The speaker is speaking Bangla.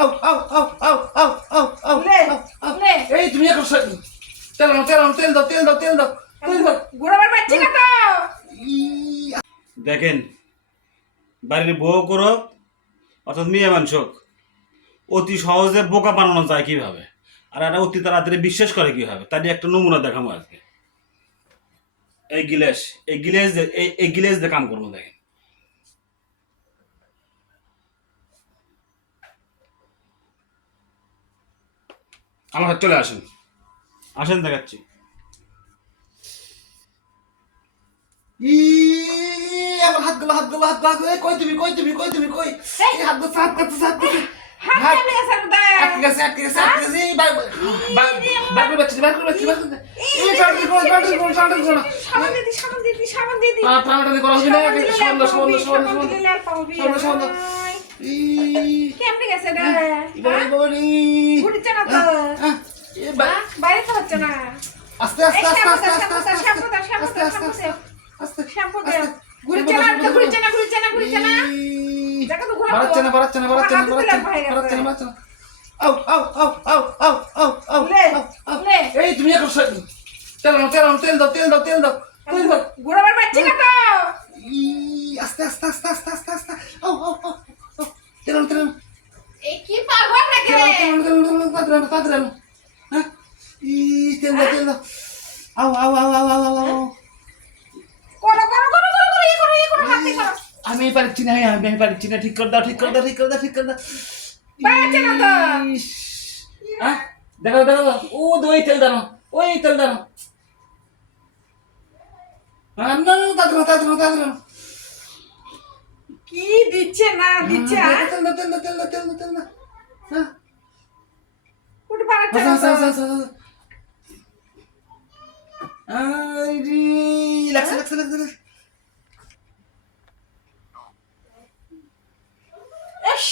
আউ আউ আউ আউ আউ আউ আউ এই তুমি এখন তেল দাও তেল দাও তেল দাও তেল দাও তেল দাও তেল দাও ঘোরাবার পাচ্ছি না তো। দেখেন বাড়ির বউ করো অর্থাৎ মেয়ে মানুষ অতি সহজে বোকা বানানো যায় কিভাবে, আর এটা অতি তাড়াতাড়ি বিশ্বাস করে কিভাবে, তাই একটা নমুনা দেখাবো আজকে। এই গিলাস এই গিলাস দিয়ে কাম করবো। দেখেন আমার হাত চলে আসেন, আসেন দেখাচ্ছি। আমার হাতগুলো হাতগুলো হাতগুলো কই তুমি কই তুমি কই তুমি কই এই হাত হাত হাত হাত হাত নিয়ে এসে দাও। আটকে গেছে আটকে গেছে আটকে গেছে বার করে বাচ্চি বার করে বাচ্চি বার করে এই চার্জ করো সাবান দিদি সাবান দিদি টানাটা দিয়ে করা হবে না সামনে সামনে সামনে সামনে কেমনে গেছে রে? বড়ি বড়ি ঘুরছে না তো। বাইরে তো হচ্ছে না। আস্তে আস্তে আস্তে আস্তে আস্তে শ্যাম্পু দাও শ্যাম্পু দাও শ্যাম্পু দাও আস্তে শ্যাম্পু দাও। ঘুরছে না ঘুরছে না ঘুরছে না ঘুরছে না। দেখো তো ঘোরা বাড়াচ্ছে না বাড়াচ্ছে না বাড়াচ্ছে না বাড়াচ্ছে না বাড়াচ্ছে না আউ আউ আউ আউ আউ আউ আউ এই তুমি এখন তেল দাও তেল দাও তেল দাও তেল দাও তেল দাও তেল দাও ঘোরাবার পাচ্ছি না তো। আস্তে আস্তে আস্তে আস্তে আস্তে আস্তে আউ আউ আউ তেল দাও তেল দাও এই কি পাগল নাকি রে? তেল দাও হ্যাঁ তেল দাও তেল দাও আউ আউ আউ আউ আউ আউ করো করো করো করো করো এই করো হাত দিয়ে করো। আমি পারছি না আমি পারছি না ঠিক করে দাও ঠিক করে দাও ঠিক করে দাও ঠিক করে দাও পাচ্ছে না তো। হ্যাঁ দেখো দেখো ও ওই তেল দাও ওই তেল দাও না না তাড়াতাড়ি কি দিচ্ছে না দিচ্ছে তেল দাও তেল দাও তেল দাও তেল দাও তেল দাও হ্যাঁ উঠে পাচ্ছে না তো। আই রে লাগছে লাগছে লাগছে ইস